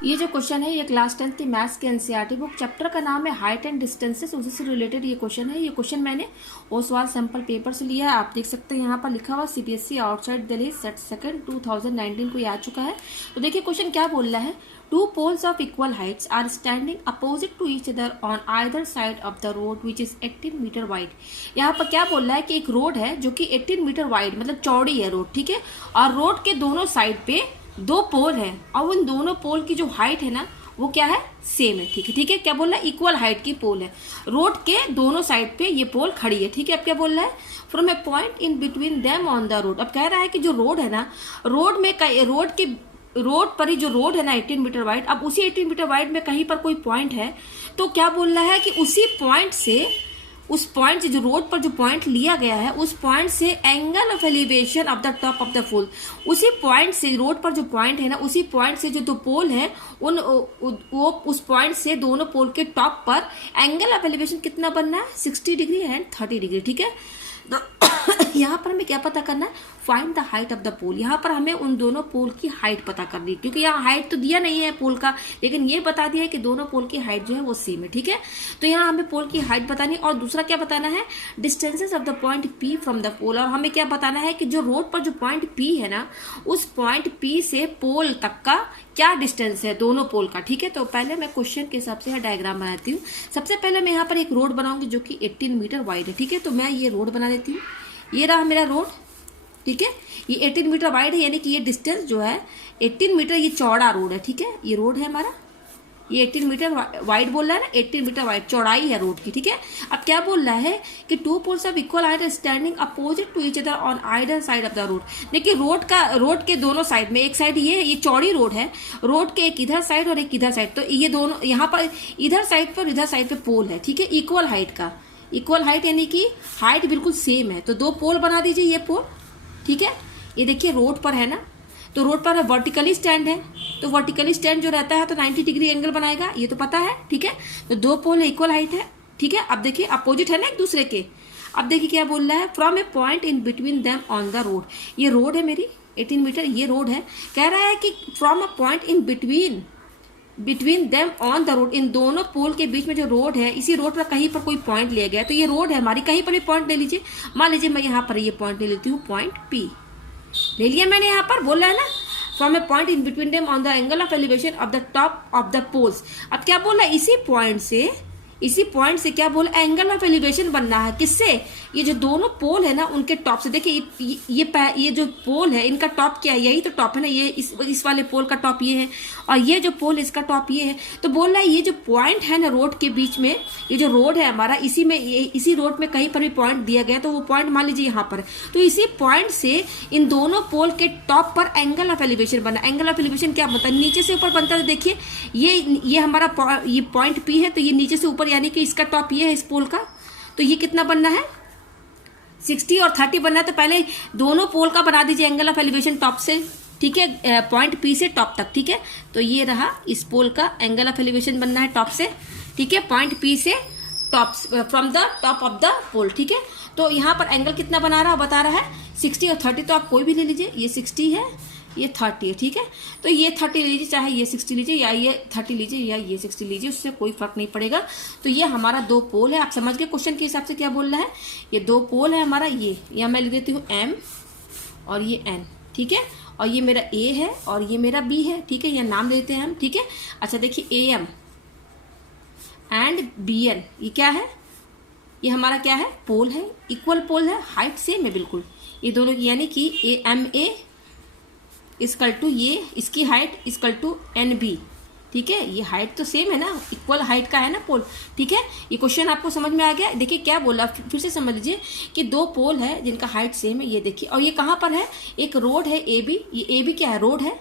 ये जो क्वेश्चन है ये क्लास 10th की मैथ्स के एनसीईआरटी बुक चैप्टर का नाम है हाइट एंड डिस्टेंसेस, उसी से रिलेटेड ये क्वेश्चन है। ये क्वेश्चन मैंने ओसवाल सैंपल पेपर से लिया है। आप देख सकते हैं यहाँ पर लिखा हुआ CBSE outside Delhi set second 2019 को ये आ चुका है। तो देखिए क्वेश्चन क्या बोल रहा है। Two poles of equal heights are standing opposite to each other on either side of the road which is 18 metre wide. यहाँ पर क्या बोल रहा है कि एक रोड है जो कि 18 मीटर वाइड मतलब चौड़ी है रोड, ठीक है, और रोड के दोनों साइड पे दो पोल है और उन दोनों पोल की जो हाइट है ना वो क्या है, सेम है। ठीक है, ठीक है, क्या बोल रहा है, इक्वल हाइट की पोल है, रोड के दोनों साइड पे ये पोल खड़ी है। ठीक है, अब क्या बोल रहा है, from a point in between them on the road. अब कह रहा है कि जो रोड है ना, रोड पर ही जो रोड है ना 18 मीटर वाइड, अब उसी 18 मीटर वाइड में कहीं पर कोई पॉइंट है तो क्या बोल रहा है कि उसी पॉइंट से, उस पॉइंट से जो रोड पर जो पॉइंट लिया गया है उस पॉइंट से angle of elevation of the top of the pole, उसी पॉइंट से रोड पर जो पॉइंट है ना उसी पॉइंट से जो दो पोल है वो उस पॉइंट से दोनों पोल के टॉप पर एंगल ऑफ एलिवेशन कितना बनना है, 60 डिग्री एंड 30 डिग्री। ठीक है, तो यहाँ पर हमें क्या पता करना है, find the height of the pole. यहाँ पर हमें उन दोनों पोल की हाइट पता करनी है, क्योंकि यहाँ हाइट तो दिया नहीं है पोल का, लेकिन ये बता दिया है कि दोनों पोल की हाइट जो है वो सेम है। ठीक है, तो यहाँ हमें पोल की हाइट बतानी है और दूसरा क्या बताना है, distances of the point P from the pole. और हमें क्या बताना है कि जो रोड पर जो पॉइंट पी है ना उस पॉइंट पी से पोल तक का क्या डिस्टेंस है दोनों पोल का। ठीक है, तो पहले मैं क्वेश्चन के हिसाब से डायग्राम बनाती हूँ। सबसे पहले मैं यहाँ पर एक रोड बनाऊंगी जो कि 18 मीटर वाइड है। ठीक है, तो मैं ये रोड बना देती हूँ, ये रहा मेरा रोड। ठीक है, ये 18 मीटर वाइड है, यानी कि ये डिस्टेंस जो है 18 मीटर, ये चौड़ा रोड है। ठीक है, ये रोड है हमारा, ये 18 मीटर वाइड बोल रहा है ना, 18 मीटर वाइड चौड़ाई है रोड की। ठीक है, अब क्या बोल रहा है कि two poles of equal height standing opposite to each other on either side of the road. देखिए रोड के दोनों साइड में, एक साइड ये चौड़ी रोड है, रोड के एक इधर साइड और एक इधर साइड, तो ये दोनों यहाँ पर इधर साइड पर इधर साइड पे पोल है। ठीक है, इक्वल हाइट का, इक्वल हाइट यानी कि हाइट बिल्कुल सेम है, तो दो पोल बना दीजिए ये पोल। ठीक है, ये देखिए रोड पर है ना, तो रोड पर वर्टिकली स्टैंड है, तो वर्टिकली स्टैंड जो रहता है तो 90 डिग्री एंगल बनाएगा, ये तो पता है। ठीक है, तो दो पोल इक्वल हाइट है। ठीक है, अब देखिए अपोजिट है ना एक दूसरे के। अब देखिए क्या बोल रहा है, from a point in between them on the road. ये रोड है मेरी 18 मीटर, ये रोड है, कह रहा है कि from a point in between them on the road, इन दोनों पोल के बीच में जो रोड है, इसी रोड पर कहीं पर कोई पॉइंट लिया गया, तो ये रोड है हमारी, कहीं पर भी पॉइंट ले लीजिए। मान लीजिए मैं यहाँ पर ये पॉइंट ले लेती हूँ, पॉइंट पी ले लिया मैंने, यहाँ पर बोल रहा है ना from a point in between them on the angle of elevation of the top of the poles. अब क्या बोल रहा है, इसी पॉइंट से क्या बोल, एंगल ऑफ एलिवेशन बनना है, किससे, ये जो दोनों पोल है ना उनके टॉप से। देखिए ये जो पोल है इनका टॉप क्या है, यही तो टॉप है ना, ये इस वाले पोल का टॉप ये है और ये जो पोल इसका टॉप ये है। तो बोल रहा है ये जो पॉइंट है ना रोड के बीच में, ये जो रोड है हमारा, इसी रोड में कहीं पर भी पॉइंट दिया गया, तो वो पॉइंट मान लीजिए यहाँ पर, तो इसी पॉइंट से इन दोनों पोल के टॉप पर एंगल ऑफ एलिवेशन बना। एंगल ऑफ एलिवेशन क्या बनता है, नीचे से ऊपर बनता है। देखिए ये हमारा ये पॉइंट पी है, तो ये नीचे से ऊपर, यानी कि इसका टॉप ये है इस पोल का, तो ये कितना बनना है, 60 और 30 बनना है। तो पहले दोनों पोल का बना दीजिए एंगल ऑफ एलिवेशन टॉप से। ठीक है, पॉइंट पी से टॉप तक। ठीक है, तो ये रहा इस पोल का एंगल ऑफ एलिवेशन बनना है टॉप से। ठीक है, पॉइंट पी से top, from the top of the pole. ठीक है, तो यहाँ पर एंगल कितना बना रहा बता रहा है 60 और 30, तो आप कोई भी ले लीजिए, ये 60 है ये 30 है। ठीक है, तो ये 30 लीजिए, चाहे ये 60 लीजिए या ये 30 लीजिए या ये 60 लीजिए, उससे कोई फर्क नहीं पड़ेगा। तो ये हमारा दो पोल है, आप समझ गए क्वेश्चन के हिसाब से क्या बोल रहा है, ये दो पोल है हमारा, ये या मैं लिख देती हूँ M और ये N। ठीक है, और ये मेरा A है और ये मेरा B है। ठीक है, ये नाम देते हैं हम। ठीक है, अच्छा देखिए AM एंड BN, ये क्या है, ये हमारा क्या है, पोल है, इक्वल पोल है, हाइट सेम है बिल्कुल ये दोनों की, यानी कि AMA इक्वल टू ये इसकी हाइट इक्वल टू NB। ठीक है, ये हाइट तो सेम है ना, इक्वल हाइट का है ना पोल। ठीक है, ये क्वेश्चन आपको समझ में आ गया। देखिए क्या बोला, फिर से समझ लीजिए कि दो पोल है जिनका हाइट सेम है, ये देखिए, और ये कहाँ पर है, एक रोड है AB, ये AB क्या है, रोड है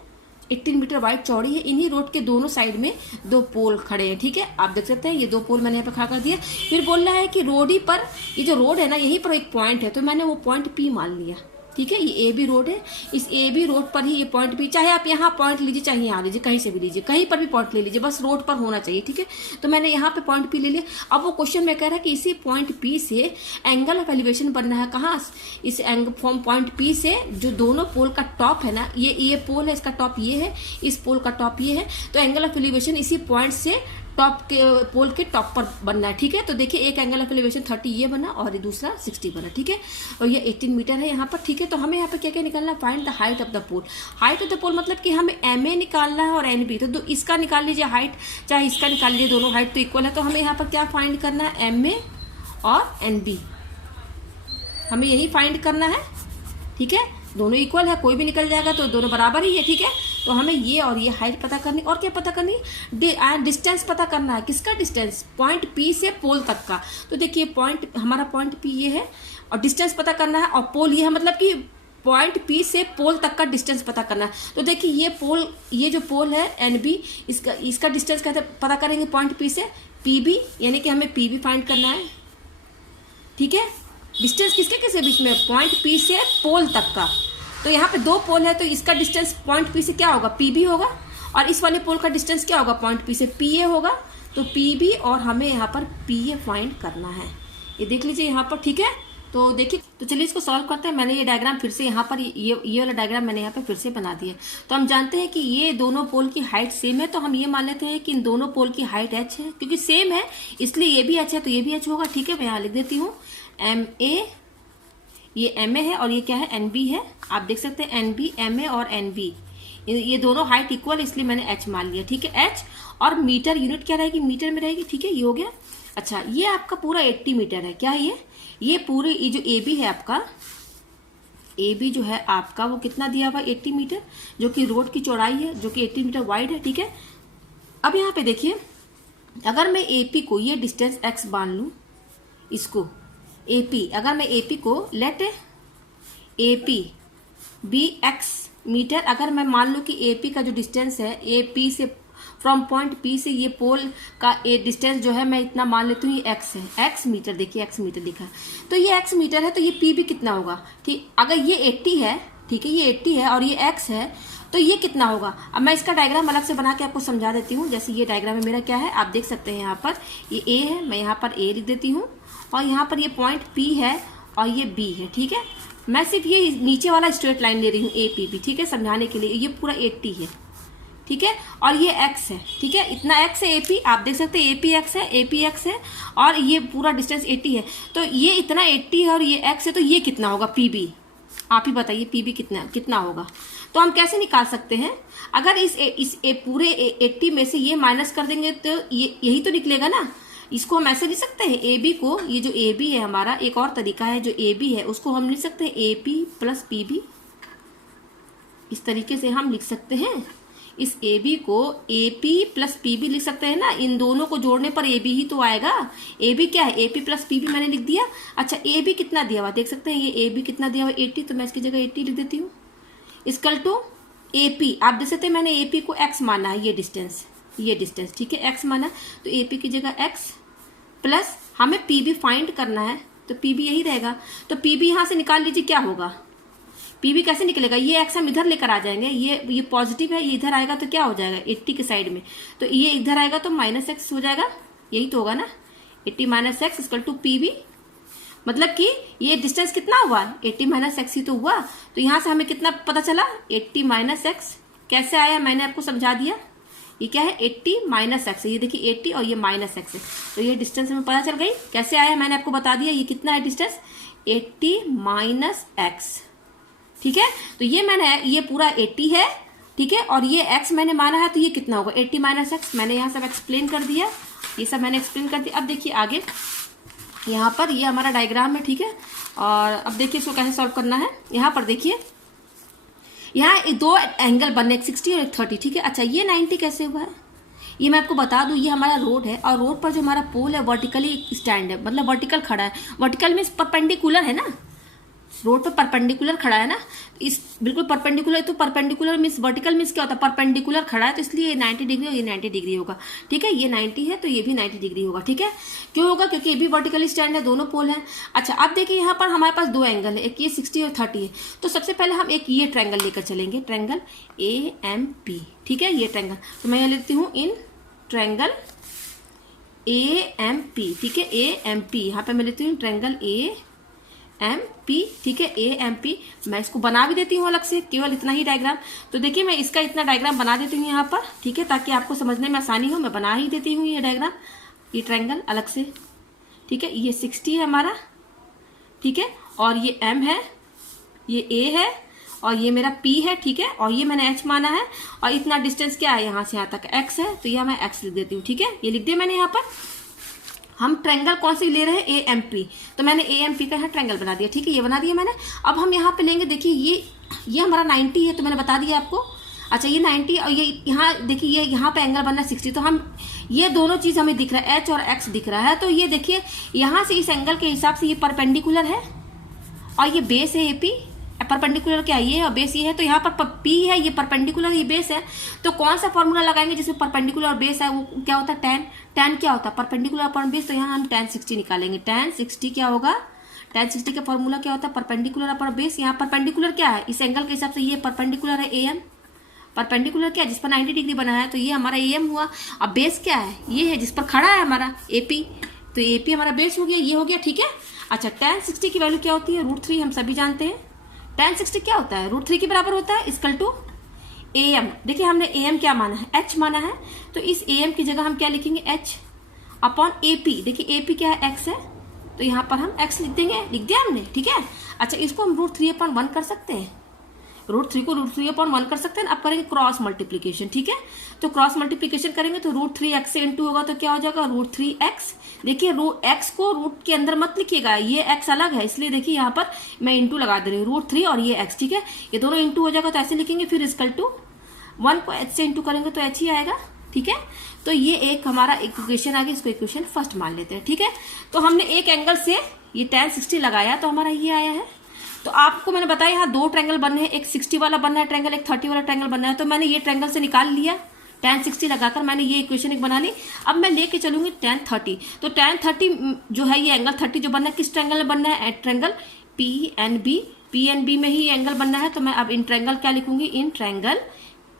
18 मीटर वाइड चौड़ी है, इन्हीं रोड के दोनों साइड में दो पोल खड़े हैं। ठीक है, आप देख सकते हैं ये दो पोल मैंने यहाँ पे खड़ा कर दिया। फिर बोल रहा है कि रोड ही पर, ये जो रोड है ना यहीं पर एक पॉइंट है, तो मैंने वो पॉइंट P मान लिया। ठीक है, ये ए बी रोड है, इस ए बी रोड पर ही ये पॉइंट बी, चाहे आप यहाँ पॉइंट लीजिए चाहे यहाँ लीजिए, कहीं से भी लीजिए, कहीं पर भी पॉइंट ले लीजिए, बस रोड पर होना चाहिए। ठीक है, तो मैंने यहाँ पे पॉइंट पी ले लिया। अब वो क्वेश्चन में कह रहा है कि इसी पॉइंट पी से एंगल ऑफ एलिवेशन बनना है, कहाँ, इस एंगल फ्रॉम पॉइंट पी से जो दोनों पोल का टॉप है ना, ये पोल है, इसका टॉप ये है, इस पोल का टॉप ये है, तो एंगल ऑफ एलिवेशन इसी पॉइंट से टॉप के पोल के टॉप पर बनना है। ठीक है, तो देखिए एक एंगल ऑफ एलिवेशन 30 ये बना और ये दूसरा 60 बना। ठीक है, और ये 18 मीटर है यहाँ पर। ठीक है, तो हमें यहाँ पर क्या क्या निकालना है, find the height of the pole. Height of the pole मतलब कि हमें एम ए निकालना है और एन बी, तो इसका निकाल लीजिए हाइट, चाहे इसका निकाल लीजिए, दोनों हाइट तो इक्वल है। तो हमें यहाँ पर क्या फाइंड करना है, एम ए और एन बी, हमें यही फाइंड करना है। ठीक है, दोनों इक्वल है, कोई भी निकल जाएगा तो दोनों बराबर ही है। ठीक है, तो हमें ये और ये हाइट पता करनी, और क्या पता करनी, डिस्टेंस पता करना है। किसका डिस्टेंस, पॉइंट पी से पोल तक का। तो देखिए पॉइंट, हमारा पॉइंट पी ये है और डिस्टेंस पता करना है, और पोल ये है, मतलब कि पॉइंट पी से पोल तक का डिस्टेंस पता करना है। तो देखिए ये पोल, ये जो पोल है एन बी, इसका डिस्टेंस कैसे पता करेंगे, पॉइंट पी से पी बी, यानी कि हमें पी बी फाइंड करना है। ठीक है, डिस्टेंस किसके किसके बीच में, पॉइंट पी से पोल तक का। तो यहाँ पे दो पोल है, तो इसका डिस्टेंस पॉइंट पी से क्या होगा, पी बी होगा, और इस वाले पोल का डिस्टेंस क्या होगा, पॉइंट पी से पी ए होगा। तो पी बी और हमें यहाँ पर पी ए फाइंड करना है, ये देख लीजिए यहाँ पर। ठीक है, तो देखिए, तो चलिए इसको सॉल्व करते हैं। मैंने ये डायग्राम फिर से यहाँ पर, ये वाला डायग्राम मैंने यहाँ पे फिर से बना दिया। तो हम जानते हैं कि ये दोनों पोल की हाइट सेम है, तो हम ये मान लेते हैं कि इन दोनों पोल की हाइट h है, क्योंकि सेम है इसलिए ये भी h है तो ये भी h होगा। ठीक है, मैं यहाँ लिख देती हूँ एम ए, ये एम ए है और ये क्या है, एन बी है। आप देख सकते हैं एन बी, एम ए और एन बी, ये दोनों हाइट इक्वल, इसलिए मैंने h मान लिया। ठीक है, h, और मीटर यूनिट क्या रहेगी, मीटर में रहेगी। ठीक है, ये हो गया। अच्छा, ये आपका पूरा 80 मीटर है, क्या है ये पूरे, ये जो ए बी है आपका, ए बी जो है आपका वो कितना दिया हुआ, 80 मीटर, जो कि रोड की चौड़ाई है, जो कि 80 मीटर वाइड है। ठीक है, अब यहाँ पे देखिए, अगर मैं ए पी को ये डिस्टेंस x मान लूँ, इसको ए पी, अगर मैं ए पी को let A P be x metre, अगर मैं मान लूँ कि ए पी का जो डिस्टेंस है, ए पी से फ्रॉम पॉइंट पी से ये पोल का ए डिस्टेंस जो है मैं इतना मान लेती हूँ, ये x है, x मीटर, देखिए x मीटर लिखा है, तो ये x मीटर है, तो ये पी भी कितना होगा, ठीक, अगर ये 80 है, ठीक है, ये 80 है और ये x है, तो ये कितना होगा। अब मैं इसका डायग्राम अलग से बना के आपको समझा देती हूँ। जैसे ये डायग्राम में मेरा क्या है, आप देख सकते हैं यहाँ पर ये a है, मैं यहाँ पर a लिख देती हूँ, और यहाँ पर ये पॉइंट p है और ये b है। ठीक है, मैं सिर्फ ये नीचे वाला स्ट्रेट लाइन ले रही हूँ a p b, ठीक है, समझाने के लिए। ये पूरा 80 है, ठीक है, और ये x है, ठीक है, इतना x है, AP आप देख सकते हैं, AP x है, AP x है, और ये पूरा डिस्टेंस 80 है, तो ये इतना 80 है और ये x है, तो ये कितना होगा, PB, आप ही बताइए PB कितना होगा। तो हम कैसे निकाल सकते हैं, अगर इस पूरे 80 में से ये माइनस कर देंगे तो ये यही तो निकलेगा ना। इसको हम ऐसे लिख सकते हैं, AB को, ये जो AB है हमारा, एक और तरीका है, जो AB है उसको हम लिख सकते हैं AP प्लस PB, इस तरीके से हम लिख सकते हैं। इस AB को AP प्लस PB लिख सकते हैं ना, इन दोनों को जोड़ने पर AB ही तो आएगा। AB क्या है, AP प्लस PB मैंने लिख दिया। अच्छा, AB कितना दिया हुआ देख सकते हैं, ये AB कितना दिया हुआ 80, तो मैं इसकी जगह 80 लिख देती हूँ। इक्वल टू AP, आप देख सकते हैं मैंने AP को x माना है, ये डिस्टेंस ठीक है, x माना, तो AP की जगह x प्लस हमें PB फाइंड करना है, तो PB यही रहेगा। तो PB यहाँ से निकाल लीजिए, क्या होगा, PB कैसे निकलेगा, ये x हम इधर लेकर आ जाएंगे, ये पॉजिटिव है, ये इधर आएगा तो क्या हो जाएगा 80 के साइड में, तो ये इधर आएगा तो माइनस x हो जाएगा, यही तो होगा ना, 80 minus x equal to PB, मतलब कि ये डिस्टेंस कितना हुआ, 80 माइनस एक्स ही तो हुआ। तो यहाँ से हमें कितना पता चला, 80 माइनस एक्स, कैसे आया मैंने आपको समझा दिया, ये क्या है 80 माइनस एक्स, ये देखिए 80 और ये माइनस एक्स है, तो ये डिस्टेंस हमें पता चल गई, कैसे आया मैंने आपको बता दिया, ये कितना है डिस्टेंस 80 माइनस एक्स, ठीक है। तो ये मैंने, ये पूरा 80 है, ठीक है, और ये x मैंने माना है, तो ये कितना होगा 80 माइनस एक्स, मैंने यहाँ सब एक्सप्लेन कर दिया, ये सब मैंने एक्सप्लेन कर दिया। अब देखिए आगे, यहाँ पर ये हमारा डायग्राम है, ठीक है, और अब देखिए इसको कैसे सॉल्व करना है। यहाँ पर देखिए, यहाँ दो एंगल बनने, एक 60 और एक 30, ठीक है। अच्छा, ये 90 कैसे हुआ है, ये मैं आपको बता दूं, ये हमारा रोड है और रोड पर जो हमारा पोल है वर्टिकली स्टैंड है, मतलब वर्टिकल खड़ा है, वर्टिकल मीन्स परपेंडिकुलर है ना, रोड पर परपेंडिकुलर खड़ा है ना, इस बिल्कुल परपेंडिकुलर, तो परपेंडिकुलर मीन्स वर्टिकल मीन्स क्या होता है, परपेंडिकुलर खड़ा है, तो इसलिए ये 90 डिग्री और ये 90 डिग्री होगा, ठीक है। ये 90 है तो ये भी 90 डिग्री होगा, ठीक है। क्यों होगा, क्योंकि ये भी वर्टिकली स्टैंड है, दोनों पोल हैं। अच्छा अब देखिए यहाँ पर हमारे पास दो एंगल है, एक ये 60 और 30 है, तो सबसे पहले हम एक ये ट्रायंगल लेकर चलेंगे, ट्रायंगल AMP, ठीक है। ये ट्रायंगल, तो मैं यहाँ लिखती हूँ इन ट्रायंगल AMP, ठीक है, AMP, यहाँ पे मैं लेती हूँ ट्रायंगल AMP, ठीक है, AMP। मैं इसको बना भी देती हूँ अलग से, केवल इतना ही डायग्राम। तो देखिए मैं इसका इतना डायग्राम बना देती हूँ यहाँ पर, ठीक है, ताकि आपको समझने में आसानी हो। मैं बना ही देती हूँ ये डायग्राम, ये ट्रायंगल अलग से, ठीक है। ये 60 है हमारा, ठीक है, और ये M है, ये A है, और ये मेरा P है, ठीक है, और ये मैंने H माना है, और इतना डिस्टेंस क्या है यहाँ से यहाँ तक X है, तो यह मैं X लिख देती हूँ, ठीक है। ये लिख दिया मैंने यहाँ पर। हम ट्रायंगल कौन सी ले रहे हैं, AMP, तो मैंने AMP का यहाँ ट्रायंगल बना दिया, ठीक है, ये बना दिया मैंने। अब हम यहाँ पे लेंगे, देखिए ये हमारा 90 है, तो मैंने बता दिया आपको। अच्छा ये 90 और ये यहाँ देखिए, ये यहाँ पे एंगल बनना है 60, तो हम ये दोनों चीज हमें दिख रहा है, H और X दिख रहा है, तो ये देखिए यहाँ से इस एंगल के हिसाब से ये परपेंडिकुलर है, और ये बेस है AP, परपेंडिकुलर क्या ये और बेस ये है, तो यहाँ पर P है, ये परपेंडिकुलर, ये बेस है, तो कौन सा फॉर्मूला लगाएंगे जिसमें परपेंडिकुलर और बेस है, वो क्या होता है, tan क्या होता है, परपेंडिकुलर अपॉन बेस, तो यहाँ हम tan 60 निकालेंगे। tan 60 क्या होगा, tan 60 का फॉर्मूला क्या होता है, परपेंडिकुलर अपॉन बेस। यहाँ परपेंडिकुलर क्या है, इस एंगल के हिसाब से ये परपेंडिकुलर है AM, परपेंडिकुलर क्या है, जिस पर 90 डिग्री बना है, तो ये हमारा AM हुआ। अब बेस क्या है, ये है जिस पर खड़ा है हमारा AP, तो AP हमारा बेस हो गया, ये हो गया, ठीक है। अच्छा tan 60 की वैल्यू क्या होती है, √3, हम सभी जानते हैं। tan 60 क्या होता है, √3 के बराबर होता है, इक्वल टू AM। देखिए हमने AM क्या माना है, H माना है, तो इस AM की जगह हम क्या लिखेंगे, H अपॉन AP। देखिए AP क्या है, X है, तो यहाँ पर हम X लिख देंगे, लिख दिया हमने, ठीक है। अच्छा इसको हम √3/1 कर सकते हैं, √3 को √3/1 कर सकते हैं। अब करेंगे क्रॉस मल्टीप्लीकेशन, ठीक है, तो क्रॉस मल्टीप्लीकेशन करेंगे तो √3x से इंटू होगा, तो क्या हो जाएगा, √3x। देखिए x को रूट के अंदर मत लिखिएगा, ये x अलग है, इसलिए देखिए यहाँ पर मैं इंटू लगा दे रही हूँ, √3 और ये x, ठीक है, ये दोनों इंटू हो जाएगा, तो ऐसे लिखेंगे। फिर इक्वल टू 1 को h से इंटू करेंगे तो h ही आएगा, ठीक है। तो ये एक हमारा इक्वेशन आ गया, इसको इक्वेशन फर्स्ट मान लेते हैं, ठीक है। तो हमने एक एंगल से ये tan 60 लगाया, तो हमारा ये आया है। तो आपको मैंने बताया यहाँ दो ट्रायंगल बनने हैं, एक 60 वाला बनना है ट्रायंगल, एक 30 वाला ट्रायंगल बनना है, तो मैंने ये ट्रायंगल से निकाल लिया, tan 60 लगाकर मैंने ये इक्वेशन एक बना ली। अब मैं लेके चलूंगी tan 30, तो tan 30 जो है ये एंगल 30 जो बनना है, किस ट्रायंगल में बनना है, ट्रायंगल PNB में ही एंगल बनना है। तो मैं अब इन ट्रायंगल क्या लिखूंगी, इन ट्रायंगल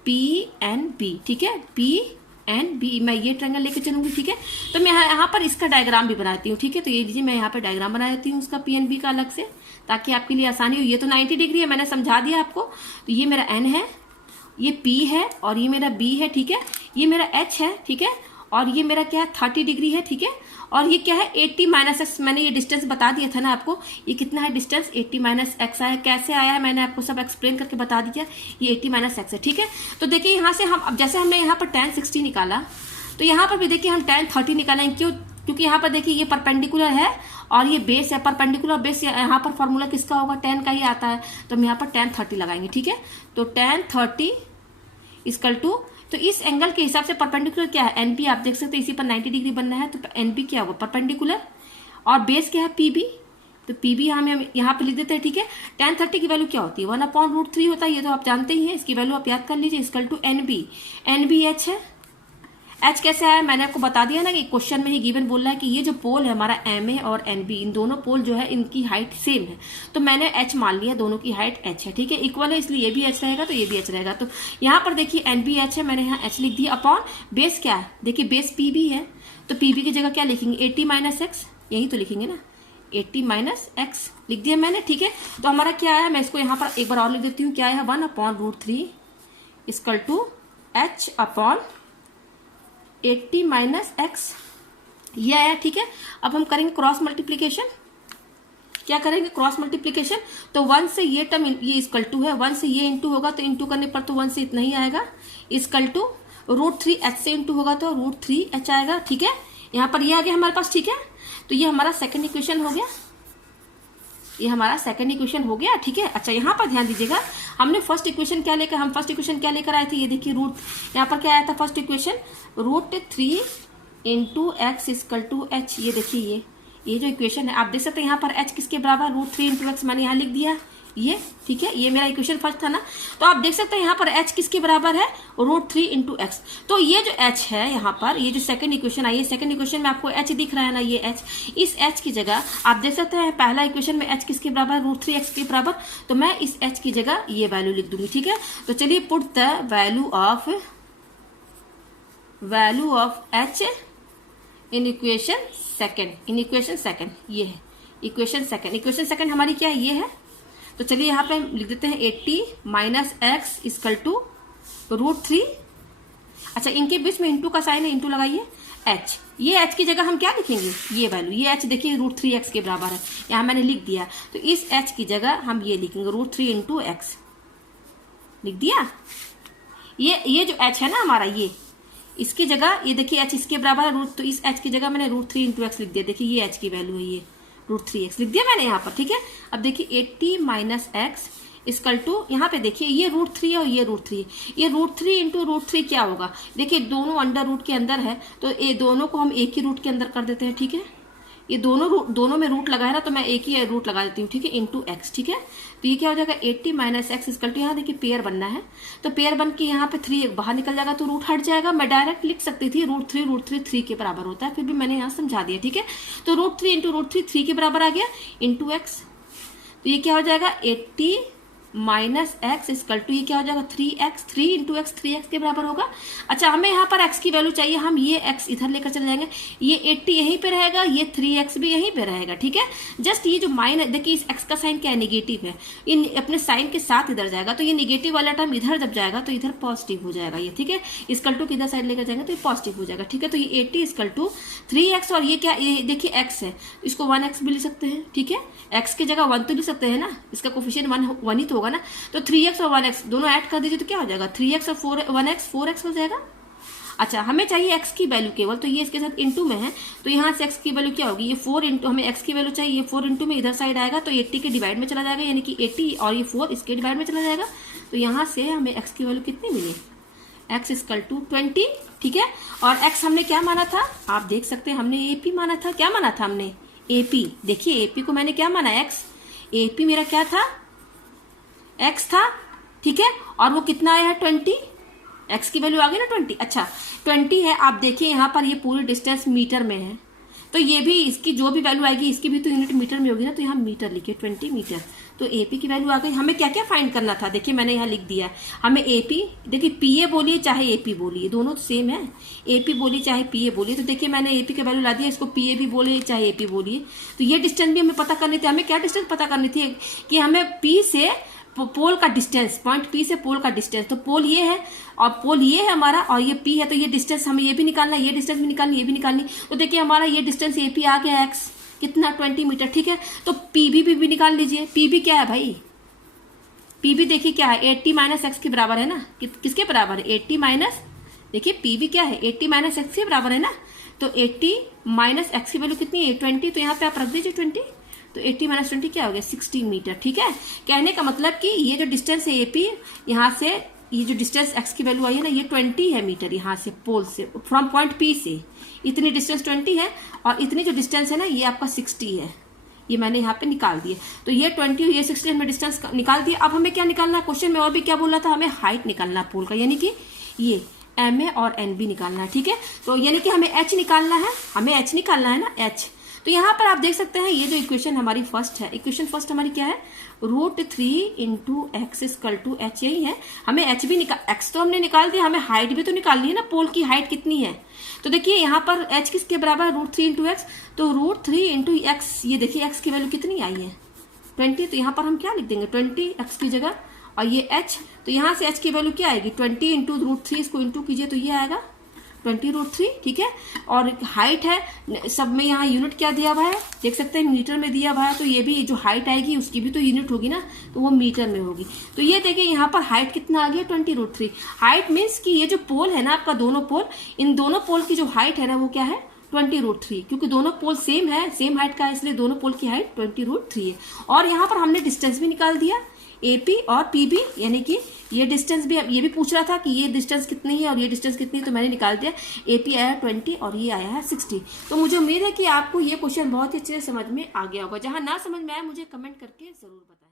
PNB, ठीक है, PNB, मैं ये ट्रायंगल लेके चलूंगी, ठीक है। तो मैं यहाँ पर इसका डायग्राम भी बनाती हूँ, ठीक है, तो ये लीजिए मैं यहाँ पर डायग्राम बना देती हूँ उसका PNB का अलग से, ताकि आपके लिए आसानी हो। ये तो 90 डिग्री है, मैंने समझा दिया आपको। तो ये मेरा N है, ये P है, और ये मेरा B है, ठीक है, ये मेरा H है, ठीक है, और ये मेरा क्या है 30 डिग्री है, ठीक है, और ये क्या है 80 - x। मैंने ये डिस्टेंस बता दिया था ना आपको, ये कितना है डिस्टेंस, 80 - x आया। कैसे आया है मैंने आपको सब एक्सप्लेन करके बता दिया, ये 80 - x है, ठीक है। तो देखिए यहाँ से हम, अब जैसे हमने यहाँ पर tan 60 निकाला, तो यहाँ पर भी देखिए हम tan 30 निकालेंगे। क्यों, क्योंकि यहाँ पर देखिए ये परपेंडिकुलर है और ये बेस है, परपेंडिकुलर बेस, यहाँ पर फॉर्मूला किसका होगा, tan का ही आता है, तो हम यहाँ पर tan 30 लगाएंगे, ठीक है। तो tan 30 इक्वल टू, तो इस एंगल के हिसाब से परपेंडिकुलर क्या है, NP, आप देख सकते हैं इसी पर 90 डिग्री बनना है, तो NP क्या होगा, परपेंडिकुलर, और बेस क्या है PB, तो PB हम यहाँ पे लिख देते हैं, ठीक है। tan 30 की वैल्यू क्या होती है, 1/√3 होता है, ये तो आप जानते ही हैं, इसकी वैल्यू आप याद कर लीजिए, इक्वल टू NB H है। H कैसे आया, मैंने आपको बता दिया ना कि क्वेश्चन में ही गिवन बोल रहा है कि ये जो पोल है हमारा MA और NB, इन दोनों पोल जो है इनकी हाइट सेम है, तो मैंने H मान लिया, दोनों की हाइट H है, ठीक है, इक्वल है, इसलिए ये भी H रहेगा तो ये भी H रहेगा। तो यहाँ पर देखिए NB H है, मैंने यहाँ H लिख दिया, अपॉन बेस क्या है, देखिए बेस PB है, तो PB की जगह क्या लिखेंगे, 80 - x, यही तो लिखेंगे ना, 80 - x लिख दिया मैंने, ठीक है। तो हमारा क्या है, मैं इसको यहाँ पर एक बार और लिख देती हूँ, क्या है 1/√3 equal to H upon 80 - x, ये आया, ठीक है। अब हम करेंगे क्रॉस मल्टीप्लीकेशन, क्या करेंगे, क्रॉस मल्टीप्लीकेशन, तो 1 से ये टर्म, ये इक्वल टू है, 1 से ये इंटू होगा तो इंटू करने पर तो 1 से इतना ही आएगा, इक्वल टू √3h से इंटू होगा तो √3h आएगा, ठीक है। यहाँ पर ये आ गया हमारे पास, ठीक है। तो ये हमारा सेकंड इक्वेशन हो गया, ये हमारा सेकंड इक्वेशन हो गया, ठीक है। अच्छा यहाँ पर ध्यान दीजिएगा, हमने फर्स्ट इक्वेशन क्या लेकर, हम फर्स्ट इक्वेशन क्या लेकर आए थे, ये देखिए रूट, यहाँ पर क्या आया था first equation, √3 × x equal to h, ये देखिए ये जो इक्वेशन है आप देख सकते हैं यहाँ पर h किसके बराबर √3 × x मैंने यहाँ लिख दिया ये, ठीक है। ये मेरा इक्वेशन फर्स्ट था ना, तो आप देख सकते हैं यहाँ पर h किसके बराबर है √3 × x। तो ये जो h है यहाँ पर, ये जो सेकंड इक्वेशन आई है, सेकंड इक्वेशन में आपको h दिख रहा है ना, ये h, इस h की जगह आप देख सकते हैं पहला इक्वेशन में h किसके बराबर है √3x के बराबर, तो मैं इस h की जगह ये वैल्यू लिख दूंगी, ठीक है। तो चलिए put the value of h in equation second, ये है इक्वेशन सेकंड हमारी क्या है, ये है। तो चलिए यहाँ पे लिख देते हैं 80 - x = √3। अच्छा, इनके बीच में इंटू का साइन है, इंटू लगाइए h, ये h की जगह हम क्या लिखेंगे, ये वैल्यू, ये h देखिए √3x के बराबर है, यहाँ मैंने लिख दिया। तो इस h की जगह हम ये लिखेंगे √3 × x, लिख दिया। ये जो h है ना हमारा, ये इसकी जगह ये देखिए h इसके बराबर है तो इस h की जगह मैंने √3 × x लिख दिया। देखिए ये h की वैल्यू है, ये √3x लिख दिया मैंने यहाँ पर, ठीक है। अब देखिए 80 - x = यहाँ पे देखिए ये √3 और ये √3, ये √3 × √3 क्या होगा, देखिए दोनों अंडर रूट के अंदर है, तो ये दोनों को हम एक ही रूट के अंदर कर देते हैं, ठीक है। ये दोनों में रूट लगा है ना, तो मैं एक ही रूट लगा देती हूँ, ठीक है, इंटू x, ठीक है। तो ये क्या हो जाएगा 80 - x = यहाँ देखिए पेयर बनना है, तो पेयर बन के यहाँ पे 3 बाहर निकल जाएगा तो रूट हट जाएगा। मैं डायरेक्ट लिख सकती थी √3 3 के बराबर होता है, फिर भी मैंने यहाँ समझा दिया, ठीक है। तो √3 × √3 3 के बराबर आ गया, इंटू x। तो ये क्या हो जाएगा 80 - x = ये क्या हो जाएगा 3x, 3 × x 3x के बराबर होगा। अच्छा, हमें यहाँ पर x की वैल्यू चाहिए, हम ये x इधर लेकर चले जाएंगे, ये 80 यहीं पे रहेगा, ये 3x भी यहीं पे रहेगा, ठीक है। जस्ट ये जो माइनस, देखिए इस x का साइन क्या है, नेगेटिव है, ये अपने साइन के साथ इधर जाएगा, तो ये नेगेटिव वाला टर्म इधर जब जाएगा तो इधर पॉजिटिव हो जाएगा ये, ठीक है। = की इधर साइड लेकर जाएंगे तो ये पॉजिटिव हो जाएगा, ठीक है। तो ये 80 = 3x, और ये क्या, ये देखिए x है, इसको 1x भी लिख सकते हैं, ठीक है। x की जगह 1 तो लिख सकते हैं ना, इसका कोफिशिएंट 1 ही तो होगा ना। तो 3x और 1x दोनों ऐड कर दीजिए तो क्या हो जाएगा 3x और 1x 4x हो जाएगा। अच्छा, हमें चाहिए x की वैल्यू केवल, तो ये इसके साथ इंटू में है, तो यहाँ से x की वैल्यू क्या होगी, ये 4 इंटू, हमें x की वैल्यू चाहिए, ये 4 इंटू में इधर साइड आएगा तो 80 के डिवाइड में चला जाएगा, यानी कि 80 और ये 4 इसके डिवाइड में चला जाएगा। तो यहाँ से हमें x की वैल्यू कितनी मिली, x = 20, ठीक है। और x हमने क्या माना था, आप देख सकते हैं हमने AP माना था, क्या माना था हमने AP, देखिए AP को मैंने क्या माना x, AP मेरा क्या था x था, ठीक है। और वो कितना आया है 20, x की वैल्यू आ गई ना 20। अच्छा 20 है, आप देखिए यहाँ पर ये पूरी डिस्टेंस मीटर में है, तो ये भी इसकी जो भी वैल्यू आएगी इसकी भी तो यूनिट मीटर में होगी ना, तो यहाँ मीटर लिखिए 20 मीटर। तो AP की वैल्यू आ गई। हमें क्या क्या फाइंड करना था, देखिए मैंने यहाँ लिख दिया, हमें AP, देखिए PA बोलिए चाहे AP बोलिए, दोनों तो सेम है, AP बोलिए चाहे PA बोलिए। तो देखिए मैंने AP की वैल्यू ला दिया, इसको PA भी बोलिए चाहे AP बोलिए। तो ये डिस्टेंस भी हमें पता करनी थी। हमें क्या डिस्टेंस पता करनी थी कि हमें P से पोल का डिस्टेंस, पॉइंट P से पोल का डिस्टेंस, तो पोल ये है और पोल ये है हमारा और ये P है, तो ये डिस्टेंस हमें ये भी निकालना, ये डिस्टेंस भी निकालनी, ये भी निकालनी। तो देखिए हमारा ये डिस्टेंस AP आ गया x कितना 20 मीटर, ठीक है। तो PB भी निकाल लीजिए, PB क्या है भाई, PB देखिए क्या है 80 - x के बराबर है ना, किसके बराबर है 80 देखिए PB क्या है 80 - x के बराबर है ना। तो 80 - x की वैल्यू कितनी है 20, तो यहाँ पे आप रख दीजिए 20, तो 80 - 20 क्या हो गया 16 मीटर, ठीक है। कहने का मतलब कि ये जो डिस्टेंस है AP, यहाँ से ये जो डिस्टेंस x की वैल्यू आई है ना, ये 20 है मीटर, यहाँ से पोल से, फ्रॉम पॉइंट P से इतनी डिस्टेंस 20 है, और इतनी जो डिस्टेंस है ना ये आपका 60 है, ये मैंने यहाँ पे निकाल दिया। तो ये 20 और ये 60 में डिस्टेंस निकाल दिया। अब हमें क्या निकालना है, क्वेश्चन में और भी क्या बोल रहा था, हमें हाइट निकालना पोल का, यानी कि ये MA और NB निकालना है, ठीक है। तो यानी कि हमें H निकालना है, हमें H निकालना है ना H। तो यहाँ पर आप देख सकते हैं ये जो इक्वेशन हमारी फर्स्ट है, इक्वेशन फर्स्ट हमारी क्या है √3 × x = h, यही है। हमें h भी x तो हमने निकाल दिया, हमें हाइट भी तो निकालनी है ना, पोल की हाइट कितनी है। तो देखिए यहाँ पर h किसके बराबर है √3 × x, तो √3 × x, ये देखिए x की वैल्यू कितनी आई है 20, तो यहाँ पर हम क्या लिख देंगे 20 x की जगह, और ये h, तो यहाँ से h की वैल्यू क्या आएगी 20 × √3, इसको इंटू कीजिए तो ये आएगा 20√3, ठीक है। और हाइट है, सब में यहाँ यूनिट क्या दिया हुआ है देख सकते हैं मीटर में दिया हुआ है, तो ये भी जो हाइट आएगी उसकी भी तो यूनिट होगी ना, तो वो मीटर में होगी। तो ये देखिए यहाँ पर हाइट कितना आ गया 20√3। हाइट मीन्स कि ये जो पोल है ना आपका, दोनों पोल, इन दोनों पोल की जो हाइट है ना वो क्या है 20√3, क्योंकि दोनों पोल सेम है, सेम हाइट का है, इसलिए दोनों पोल की हाइट 20√3 है। और यहाँ पर हमने डिस्टेंस भी निकाल दिया, एपी और पीबी, यानी कि ये डिस्टेंस भी, ये भी पूछ रहा था कि ये डिस्टेंस कितनी है और ये डिस्टेंस कितनी है, तो मैंने निकाल दिया। एपी आया 20 और ये आया है 60। तो मुझे उम्मीद है कि आपको ये क्वेश्चन बहुत ही अच्छे से समझ में आ गया होगा। जहां ना समझ में आया मुझे कमेंट करके जरूर बताएं।